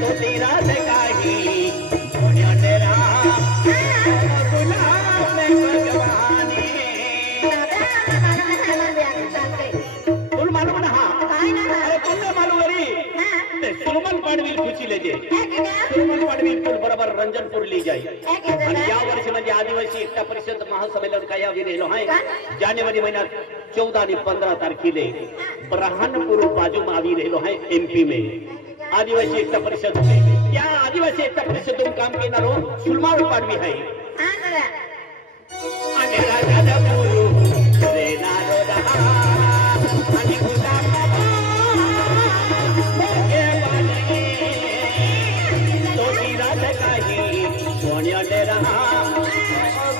तो तीरात काही पुण्य राम गुलाम भगवाने तुला मालूम ना हा अरे तुला मालूम रे ते सुलमान पाडवी खुशी लेजे सुलमान पाडवी तुल बरोबर रंजनपूर ली जाई आणि या वर्षी म्हणजे आदिवासी एकता परिषद महासंमेलन काय आविरेलो आहे जानेवारी महिन्यात 14 आणि 15 तारखेले ब्रह्मपुर बाजू में आविरेलो है एमपी में आदिवासी एकता परिषद में या आदिवासी एकता परिषद में काम करना रो सुलमान पाडवी है आणि राजा बोलू रे नारो रहा आणि गुलाम भोगे वाले तो तीरात काही पुण्य रहा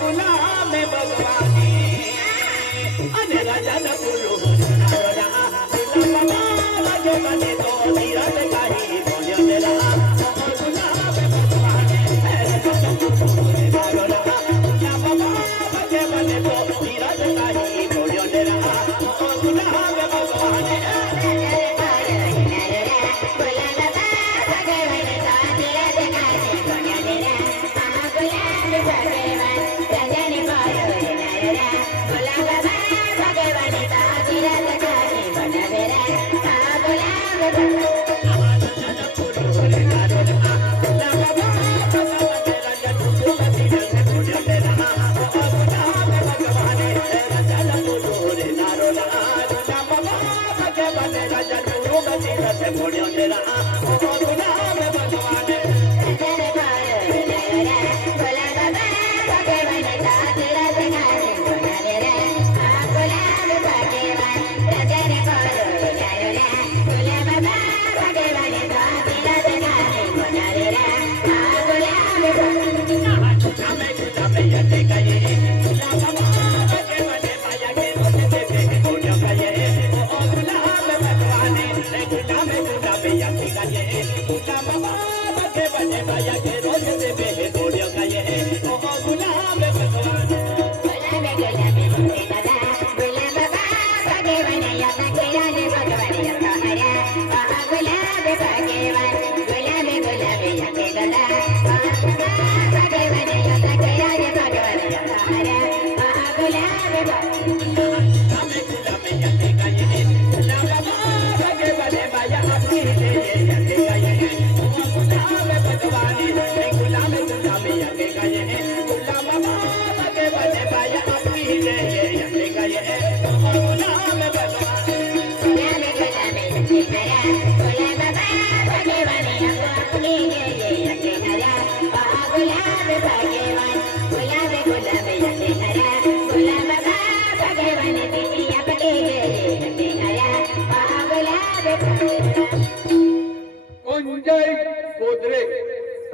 गुलाम भगवाने आणि राजा बोलू नारो रहा गुलाम भगवाने तो तीरात काही पुण्य रहा गुलाम भगवाने नारो रहा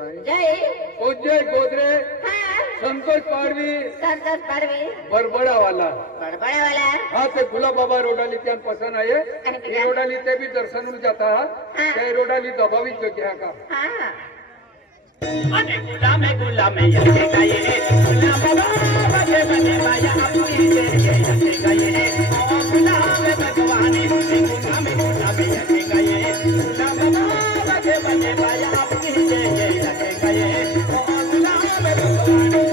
संजय गोदरे संतोष पाडवी बड़बड़ा वाला हाँ ते गुलाब बाबा रोडाली त्यान पसंद आये ये रोडाली ते भी दर्शन उन जाता है ते रोडाली दबावी जगह का अने गुलाम यके गाये गुलाम बाबा के बने माया अपनी दे यके गाये ओ गुलाम भगवाने गुलाम यके गाये गुलाम बाबा के बने माया अपनी दे यके गाये ओ गुलाम भगवाने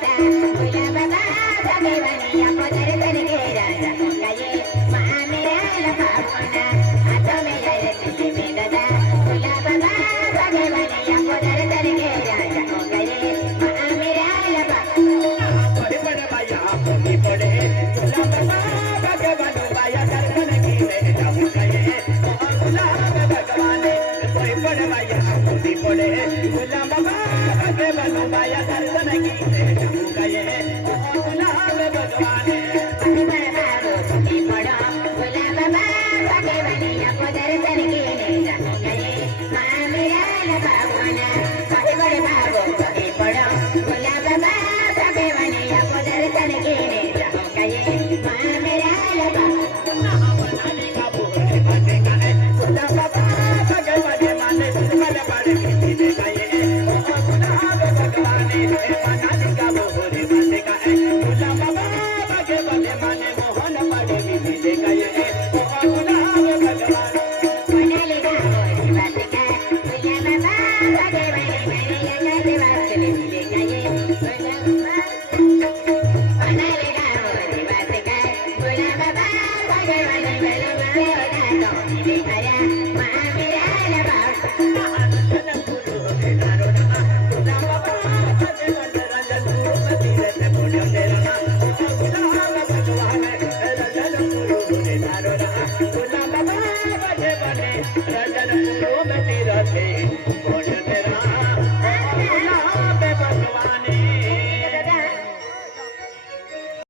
Bye. Bye.